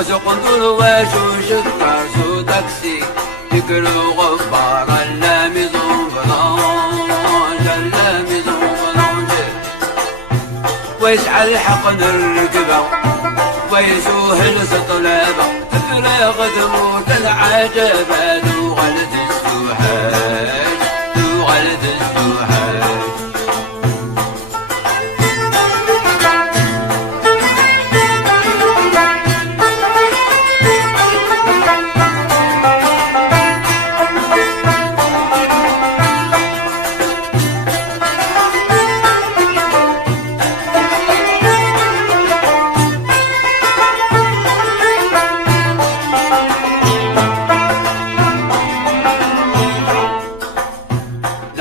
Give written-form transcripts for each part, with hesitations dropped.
وسقنطر وشوش الراسو تاكسي يكرو غبار اللامي زنبران اللامي زنبران ويسعى الحقن الركبة ويسوه السطلبة فلا غدموت العجبة ذو غلد السوحاج ذو غلد السوحاج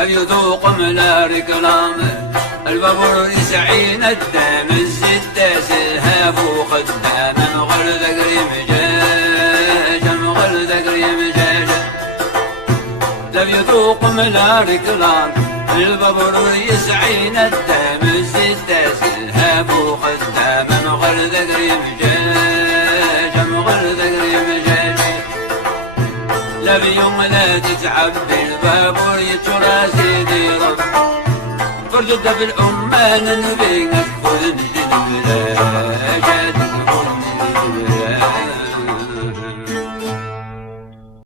يذوق ملا ركلام البابور يسعين الدم الستة سلهاف وخدام مغل ذقري مجاج مغل ذقري مجاج لم يذوق ملا ركلام البابور يسعين الدم الستة سلهاف وخدام مغل ذقري مجاج مغل ذقري مجاج لم يوم لا تتعب بالبابور يترى سيدي رب فرجد في الأمان نبيك خذ نجد بلاش